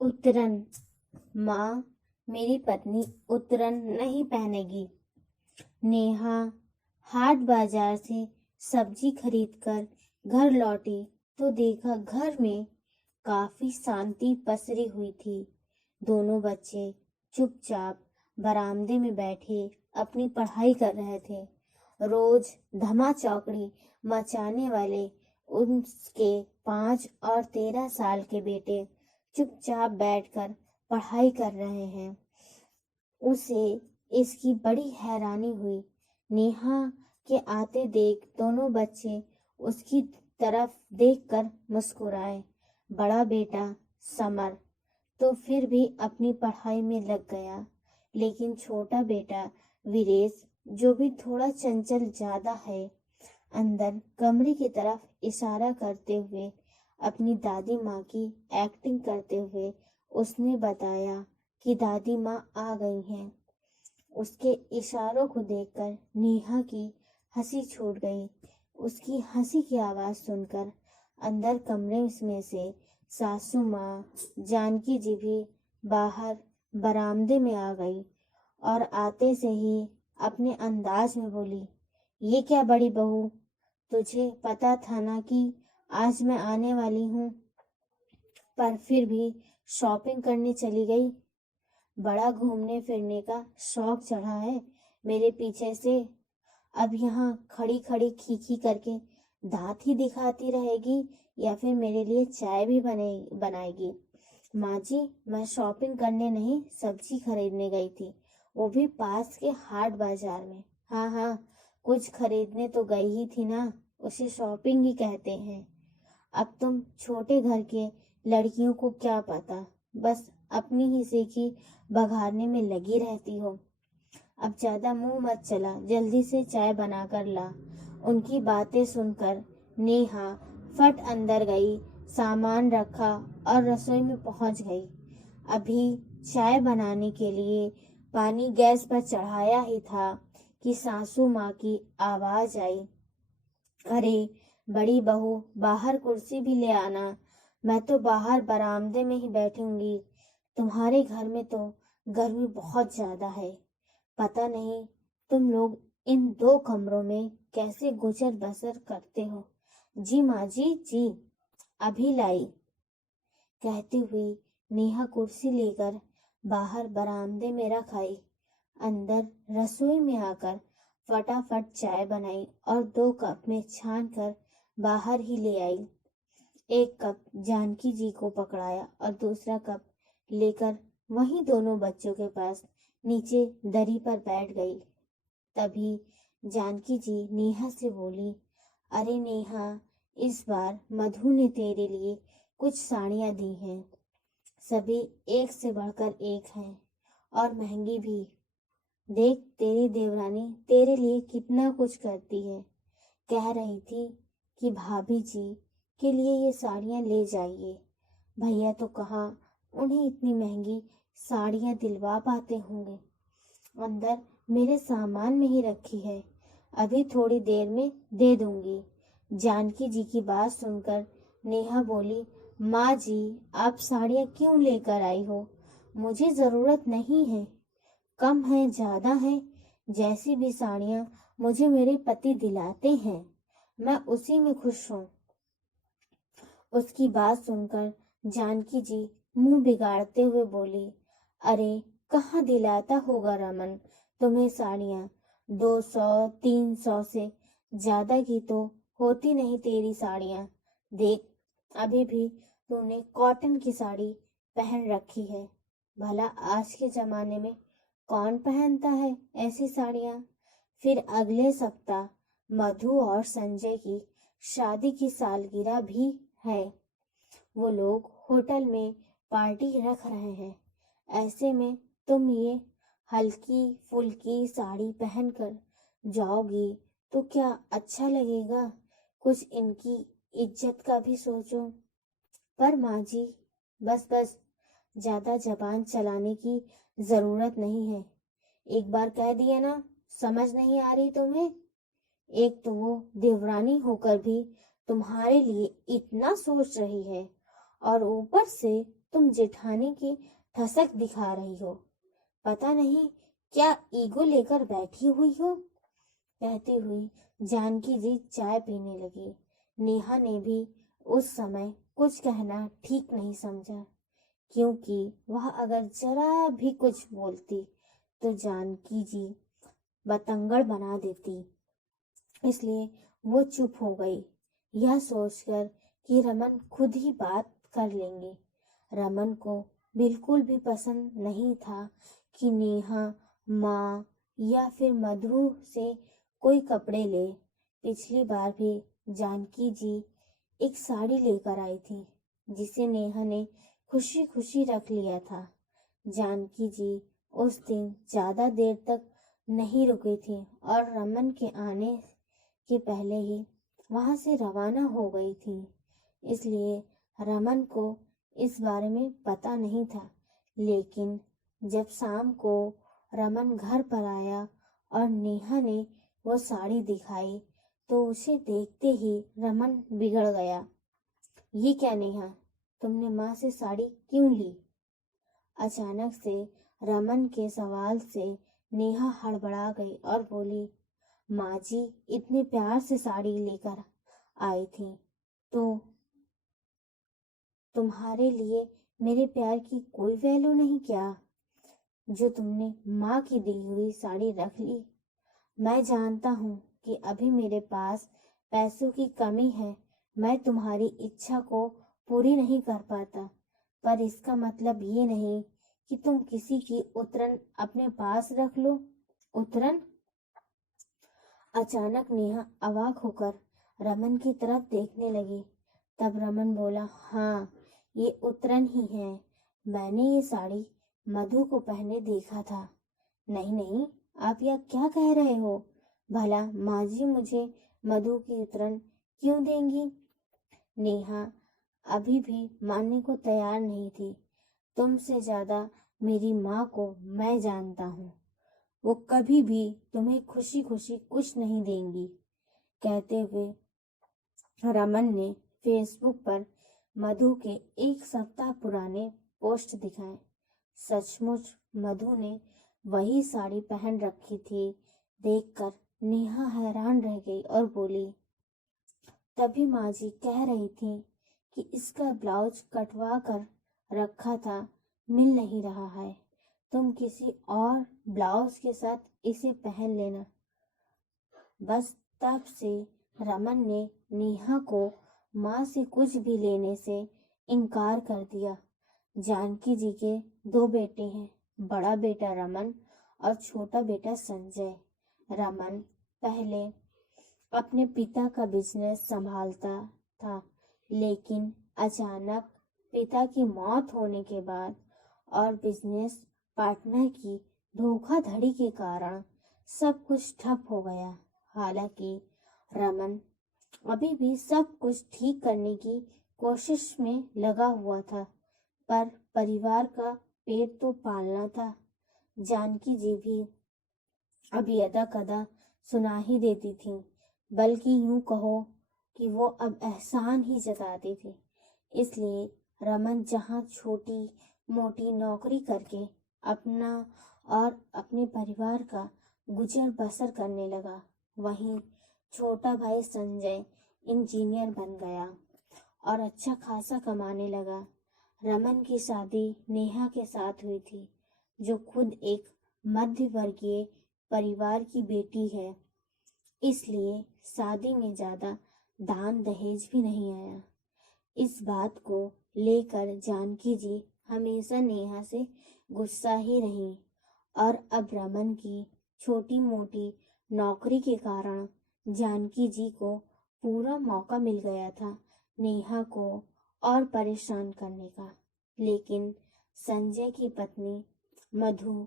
उत्तरन। माँ, मेरी पत्नी उत्तरन नहीं पहनेगी। नेहा हाट बाजार से सब्जी खरीदकर घर लौटी तो देखा घर में काफी शांति पसरी हुई थी। दोनों बच्चे चुपचाप बरामदे में बैठे अपनी पढ़ाई कर रहे थे। रोज धमा चौकड़ी मचाने वाले उसके 5 और 13 साल के बेटे चुपचाप बैठकर पढ़ाई कर रहे हैं। उसे इसकी बड़ी हैरानी हुई। नेहा के आते देख दोनों बच्चे उसकी तरफ देखकर मुस्कुराए। बड़ा बेटा समर तो फिर भी अपनी पढ़ाई में लग गया, लेकिन छोटा बेटा वीरेश, जो भी थोड़ा चंचल ज्यादा है, अंदर कमरे की तरफ इशारा करते हुए अपनी दादी माँ की एक्टिंग करते हुए उसने बताया कि दादी माँ आ गई हैं। उसके इशारों को देखकर नेहा की हंसी छूट गई। उसकी हंसी की आवाज सुनकर अंदर कमरे में से सासू माँ जानकी जी भी बाहर बरामदे में आ गई और आते से ही अपने अंदाज में बोली, ये क्या बड़ी बहू, तुझे पता था ना कि आज मैं आने वाली हूँ, पर फिर भी शॉपिंग करने चली गई। बड़ा घूमने फिरने का शौक चढ़ा है मेरे पीछे से। अब यहाँ खड़ी खड़ी खीखी करके दांत ही दिखाती रहेगी या फिर मेरे लिए चाय भी बनाएगी। माँ जी, मैं शॉपिंग करने नहीं, सब्जी खरीदने गई थी, वो भी पास के हाट बाजार में। हाँ हाँ, कुछ खरीदने तो गई ही थी ना, उसे शॉपिंग ही कहते हैं। अब तुम छोटे घर के लड़कियों को क्या पता, बस अपनी ही सीखी बघारने में लगी रहती हो। अब ज्यादा मुंह मत चला, जल्दी से चाय बना कर ला। उनकी बातें सुनकर नेहा फट अंदर गई, सामान रखा और रसोई में पहुंच गई। अभी चाय बनाने के लिए पानी गैस पर चढ़ाया ही था कि सासू माँ की आवाज आई, अरे बड़ी बहू, बाहर कुर्सी भी ले आना, मैं तो बाहर बरामदे में ही बैठूंगी। तुम्हारे घर में तो गर्मी बहुत ज्यादा है, पता नहीं तुम लोग इन 2 कमरों में कैसे गुजर बसर करते हो। जी माँ जी, जी अभी लाई, कहती हुई नेहा कुर्सी लेकर बाहर बरामदे में रख आई। अंदर रसोई में आकर फटाफट चाय बनाई और 2 कप में छान कर बाहर ही ले आई। 1 कप जानकी जी को पकड़ाया और दूसरा कप लेकर वहीं दोनों बच्चों के पास नीचे दरी पर बैठ गई। तभी जानकी जी नेहा से बोली, अरे नेहा, इस बार मधु ने तेरे लिए कुछ साड़ियां दी हैं। सभी एक से बढ़कर एक हैं और महंगी भी। देख, तेरी देवरानी तेरे लिए कितना कुछ करती है। कह रही थी कि भाभी जी के लिए ये साड़ियां ले जाइए। भैया तो कहाँ उन्हें इतनी महंगी साड़ियां दिलवा पाते होंगे। अंदर मेरे सामान में ही रखी है, अभी थोड़ी देर में दे दूंगी। जानकी जी की बात सुनकर नेहा बोली, माँ जी, आप साड़ियां क्यों लेकर आई हो? मुझे जरूरत नहीं है, कम है ज्यादा है, जैसी भी साड़ियां मुझे मेरे पति दिलाते हैं, मैं उसी में खुश हूँ। उसकी बात सुनकर जानकी जी मुंह बिगाड़ते हुए बोली, अरे कहाँ दिलाता होगा रमन तुम्हें साड़ियाँ, 200-300 से ज्यादा की तो होती नहीं तेरी साड़ियाँ। देख, अभी भी तूने कॉटन की साड़ी पहन रखी है। भला आज के जमाने में कौन पहनता है ऐसी साड़ियाँ? फिर अगले सप्ताह मधु और संजय की शादी की सालगिरह भी है। वो लोग होटल में पार्टी रख रहे हैं। ऐसे में तुम ये हल्की फुल्की साड़ी पहनकर जाओगी तो क्या अच्छा लगेगा? कुछ इनकी इज्जत का भी सोचो। पर माँ जी, बस बस, ज्यादा जबान चलाने की जरूरत नहीं है। एक बार कह दिया ना, समझ नहीं आ रही तुम्हें? एक तो वो देवरानी होकर भी तुम्हारे लिए इतना सोच रही है और ऊपर से तुम जेठानी की ठसक दिखा रही हो, पता नहीं क्या ईगो लेकर बैठी हुई हो। कहती हुई जानकी जी चाय पीने लगी। नेहा ने भी उस समय कुछ कहना ठीक नहीं समझा, क्योंकि वह अगर जरा भी कुछ बोलती तो जानकी जी बतंगड़ बना देती। इसलिए वो चुप हो गई, यह सोचकर कि रमन खुद ही बात कर लेंगे। रमन को बिल्कुल भी पसंद नहीं था कि नेहा माँ या फिर मधु से कोई कपड़े ले। पिछली बार भी जानकी जी एक साड़ी लेकर आई थी, जिसे नेहा ने खुशी खुशी रख लिया था। जानकी जी उस दिन ज्यादा देर तक नहीं रुकी थी और रमन के आने के पहले ही वहां से रवाना हो गई थी। इसलिए रमन को इस बारे में पता नहीं था। लेकिन जब शाम को रमन घर पर आया और नेहा ने वो साड़ी दिखाई तो उसे देखते ही रमन बिगड़ गया। ये क्या नेहा, तुमने माँ से साड़ी क्यों ली? अचानक से रमन के सवाल से नेहा हड़बड़ा गई और बोली, माँ जी इतने प्यार से साड़ी लेकर आई थी तो तुम्हारे लिए मेरे प्यार की कोई वैल्यू नहीं क्या, जो तुमने माँ की दी हुई साड़ी रख ली? मैं जानता हूँ कि अभी मेरे पास पैसों की कमी है, मैं तुम्हारी इच्छा को पूरी नहीं कर पाता, पर इसका मतलब ये नहीं कि तुम किसी की उतरन अपने पास रख लो। उतरन? अचानक नेहा अवाक होकर रमन की तरफ देखने लगी। तब रमन बोला, हाँ ये उतरन ही है, मैंने ये साड़ी मधु को पहने देखा था। नहीं नहीं, आप यह क्या कह रहे हो? भला माँ जी मुझे मधु की उतरन क्यों देंगी? नेहा अभी भी मानने को तैयार नहीं थी। तुमसे ज्यादा मेरी माँ को मैं जानता हूँ, वो कभी भी तुम्हें खुशी खुशी कुछ नहीं देंगी। कहते हुए रमन ने फेसबुक पर मधु के एक सप्ताह पुराने पोस्ट दिखाए। सचमुच मधु ने वही साड़ी पहन रखी थी। देखकर नेहा हैरान रह गई और बोली, तभी माँ जी कह रही थी कि इसका ब्लाउज कटवा कर रखा था, मिल नहीं रहा है, तुम किसी और ब्लाउज के साथ इसे पहन लेना। बस तब से रमन ने नेहा को माँ से कुछ भी लेने से इनकार कर दिया। जानकी जी के दो बेटे हैं, बड़ा बेटा रमन और छोटा बेटा संजय। रमन पहले अपने पिता का बिजनेस संभालता था, लेकिन अचानक पिता की मौत होने के बाद और बिजनेस पार्टनर की धोखाधड़ी के कारण सब कुछ ठप हो गया। हालांकि रमन अभी भी सब कुछ ठीक करने की कोशिश में लगा हुआ था, पर परिवार का पेट तो पालना था। जानकी जी भी अब यदा कदा सुना ही देती थी, बल्कि यूं कहो कि वो अब एहसान ही जताती थी। इसलिए रमन जहाँ छोटी मोटी नौकरी करके अपना और अपने परिवार का गुजर बसर करने लगा, वहीं छोटा भाई संजय इंजीनियर बन गया और अच्छा खासा कमाने लगा। रमन की शादी नेहा के साथ हुई थी, जो खुद एक मध्य वर्गीय परिवार की बेटी है। इसलिए शादी में ज्यादा दान दहेज भी नहीं आया। इस बात को लेकर जानकी जी हमेशा नेहा से गुस्सा ही रही और अब रमन की छोटी मोटी नौकरी के कारण जानकी जी को पूरा मौका मिल गया था नेहा को और परेशान करने का। लेकिन संजय की पत्नी मधु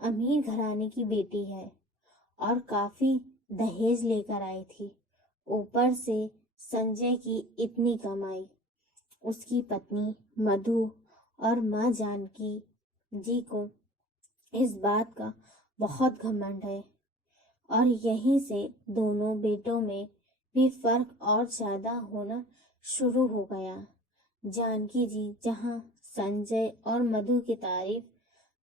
अमीर घराने की बेटी है और काफी दहेज लेकर आई थी। ऊपर से संजय की इतनी कमाई, उसकी पत्नी मधु और माँ जानकी जी को इस बात का बहुत घमंड है और यहीं से दोनों बेटों में भी फर्क और ज्यादा होना शुरू हो गया। जानकी जी जहाँ संजय और मधु की तारीफ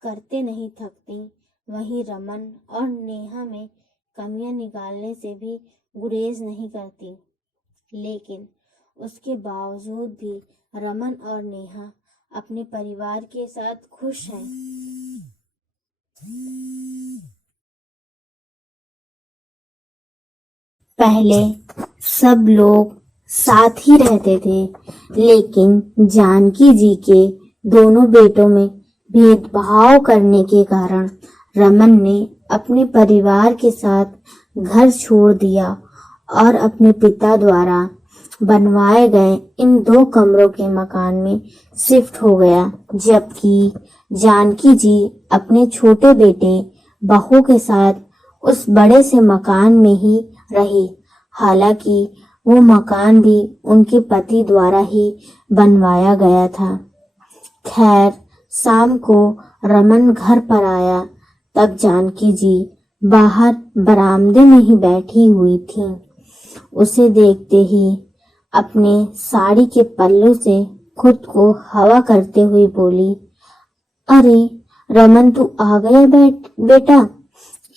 करते नहीं थकती, वहीं रमन और नेहा में कमियां निकालने से भी गुरेज नहीं करती। लेकिन उसके बावजूद भी रमन और नेहा अपने परिवार के साथ खुश हैं। पहले सब लोग साथ ही रहते थे, लेकिन जानकी जी के दोनों बेटों में भेदभाव करने के कारण रमन ने अपने परिवार के साथ घर छोड़ दिया और अपने पिता द्वारा बनवाए गए इन 2 कमरों के मकान में शिफ्ट हो गया, जबकि जानकी जी अपने छोटे बेटे बहू के साथ उस बड़े से मकान में ही रही। हालांकि वो मकान भी उनके पति द्वारा ही बनवाया गया था। खैर, शाम को रमन घर पर आया तब जानकी जी बाहर बरामदे में ही बैठी हुई थी। उसे देखते ही अपने साड़ी के पल्लू से खुद को हवा करते हुए बोली, अरे रमन, तू आ गया बेटा,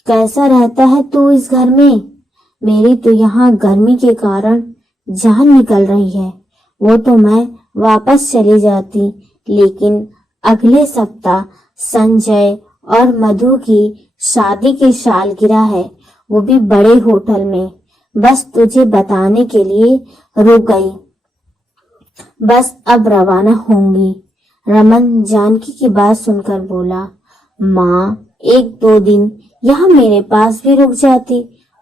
कैसा रहता है तू इस घर में? मेरी तो यहाँ गर्मी के कारण जान निकल रही है। वो तो मैं वापस चली जाती, लेकिन अगले सप्ताह संजय और मधु की शादी की सालगिरह है, वो भी बड़े होटल में। बस तुझे बताने के लिए रुक गई। बस अब रवाना होंगी। रमन जानकी की बात सुनकर बोला, माँ, 1-2 दिन यहाँ मेरे पास भी रुक जाती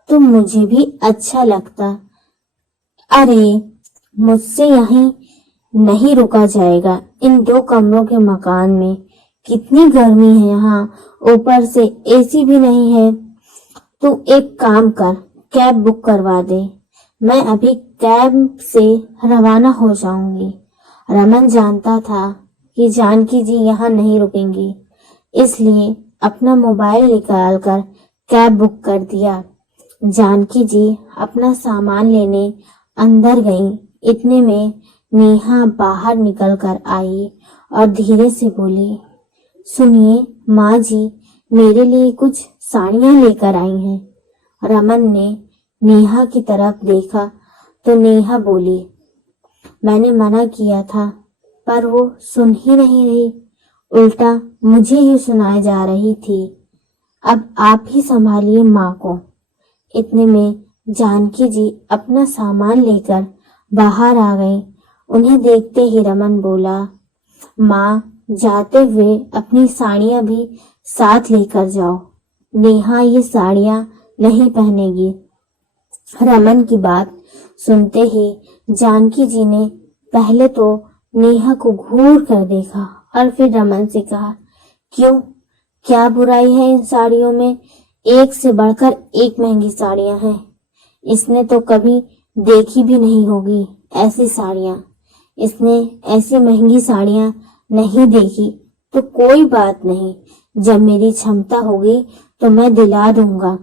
तो मुझे भी अच्छा लगता। अरे, मुझसे यहीं नहीं रुका जाएगा। इन 2 कमरों के मकान में कितनी गर्मी है यहाँ, ऊपर से एसी भी नहीं है। तू एक काम कर, कैब बुक करवा दे, मैं अभी कैब से रवाना हो जाऊंगी। रमन जानता था कि जानकी जी यहाँ नहीं रुकेंगी, इसलिए अपना मोबाइल निकालकर कैब बुक कर दिया। जानकी जी अपना सामान लेने अंदर गईं। इतने में नेहा बाहर निकल कर आई और धीरे से बोली, सुनिए माँ जी, मेरे लिए कुछ साड़ियाँ लेकर आई हैं। रमन ने नेहा की तरफ देखा तो नेहा बोली, मैंने मना किया था, पर वो सुन ही नहीं रही, उल्टा मुझे ही सुनाई जा रही थी। अब आप ही संभालिए माँ को। इतने में जानकी जी अपना सामान लेकर बाहर आ गई। उन्हें देखते ही रमन बोला, माँ, जाते हुए अपनी साड़ियाँ भी साथ लेकर जाओ। नेहा ये साड़ियाँ नहीं पहनेगी। रमन की बात सुनते ही जानकी जी ने पहले तो नेहा को घूर कर देखा और फिर रमन से कहा, क्यों, क्या बुराई है इन साड़ियों में? एक से बढ़कर एक महंगी साड़ियां हैं। इसने तो कभी देखी भी नहीं होगी ऐसी साड़ियां। इसने ऐसी महंगी साड़ियां नहीं देखी तो कोई बात नहीं, जब मेरी क्षमता होगी तो मैं दिला दूंगा,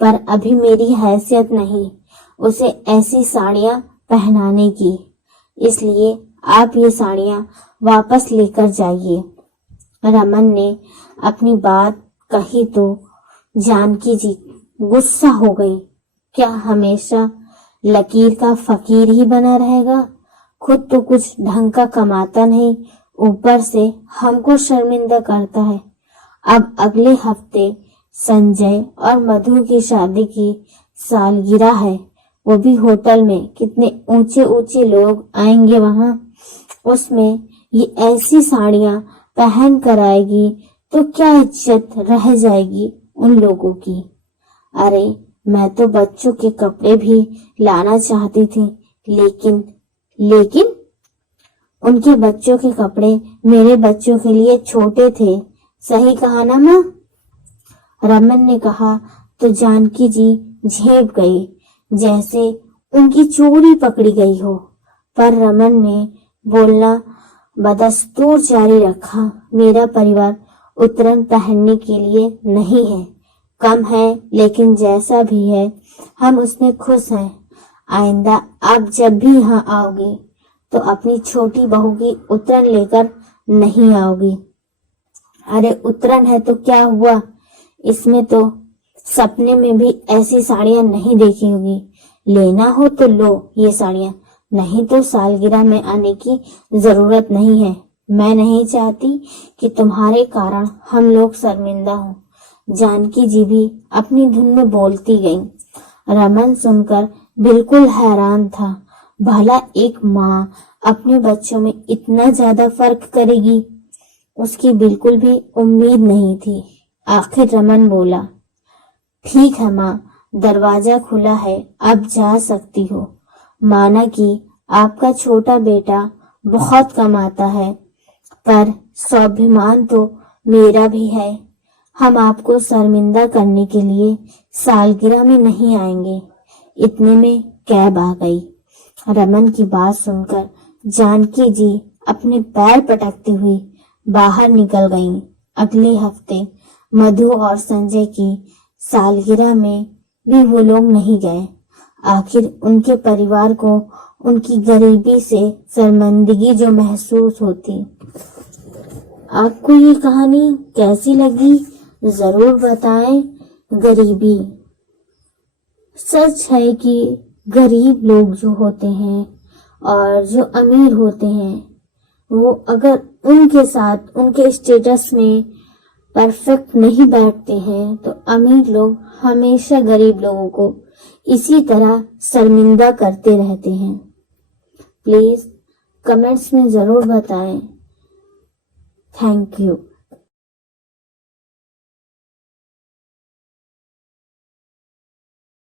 पर अभी मेरी हैसियत नहीं उसे ऐसी साड़ियां पहनाने की। इसलिए आप ये साड़ियां वापस लेकर जाइए। रमन ने अपनी बात कही तो जानकी जी गुस्सा हो गई। क्या हमेशा लकीर का फकीर ही बना रहेगा? खुद तो कुछ ढंग का कमाता नहीं, ऊपर से हमको शर्मिंदा करता है। अब अगले हफ्ते संजय और मधु की शादी की सालगिरह है, वो भी होटल में। कितने ऊंचे ऊंचे लोग आएंगे वहां। उसमें ये ऐसी साड़ियां पहन कर आएगी तो क्या इज्जत रह जाएगी उन लोगों की। अरे, मैं तो बच्चों के कपड़े भी लाना चाहती थी, लेकिन उनके बच्चों के कपड़े मेरे बच्चों के लिए छोटे थे। सही कहा ना माँ? रमन ने कहा तो जानकी जी झेप गई, जैसे उनकी चोरी पकड़ी गई हो। पर रमन ने बोलना बदस्तूर जारी रखा, मेरा परिवार उत्तरन पहनने के लिए नहीं है, कम है, लेकिन जैसा भी है हम उसमें खुश हैं। आइंदा आप जब भी यहाँ आओगी तो अपनी छोटी बहू की उत्तरन लेकर नहीं आओगी। अरे उत्तरायण है तो क्या हुआ, इसमें तो सपने में भी ऐसी साड़ियां नहीं देखी होगी। लेना हो तो लो ये साड़ियां, नहीं तो सालगिरह में आने की जरूरत नहीं है। मैं नहीं चाहती कि तुम्हारे कारण हम लोग शर्मिंदा हों। जानकी जी भी अपनी धुन में बोलती गईं। रमन सुनकर बिल्कुल हैरान था। भला एक माँ अपने बच्चों में इतना ज्यादा फर्क करेगी, उसकी बिल्कुल भी उम्मीद नहीं थी। आखिर रमन बोला, ठीक है माँ, दरवाजा खुला है, अब जा सकती हो। माना कि आपका छोटा बेटा बहुत कमाता है, पर स्वाभिमान तो मेरा भी है। हम आपको शर्मिंदा करने के लिए सालगिरह में नहीं आएंगे। इतने में कैब आ गई। रमन की बात सुनकर जानकी जी अपने पैर पटकती हुई बाहर निकल गईं। अगले हफ्ते मधु और संजय की सालगिरह में भी वो लोग नहीं गए। आखिर उनके परिवार को उनकी गरीबी से शर्मिंदगी जो महसूस होती। आपको ये कहानी कैसी लगी जरूर बताएं। गरीबी, सच है कि गरीब लोग जो होते हैं और जो अमीर होते हैं, वो अगर उनके साथ उनके स्टेटस में परफेक्ट नहीं बैठते हैं तो अमीर लोग हमेशा गरीब लोगों को इसी तरह शर्मिंदा करते रहते हैं। प्लीज कमेंट्स में जरूर बताएं। Thank you.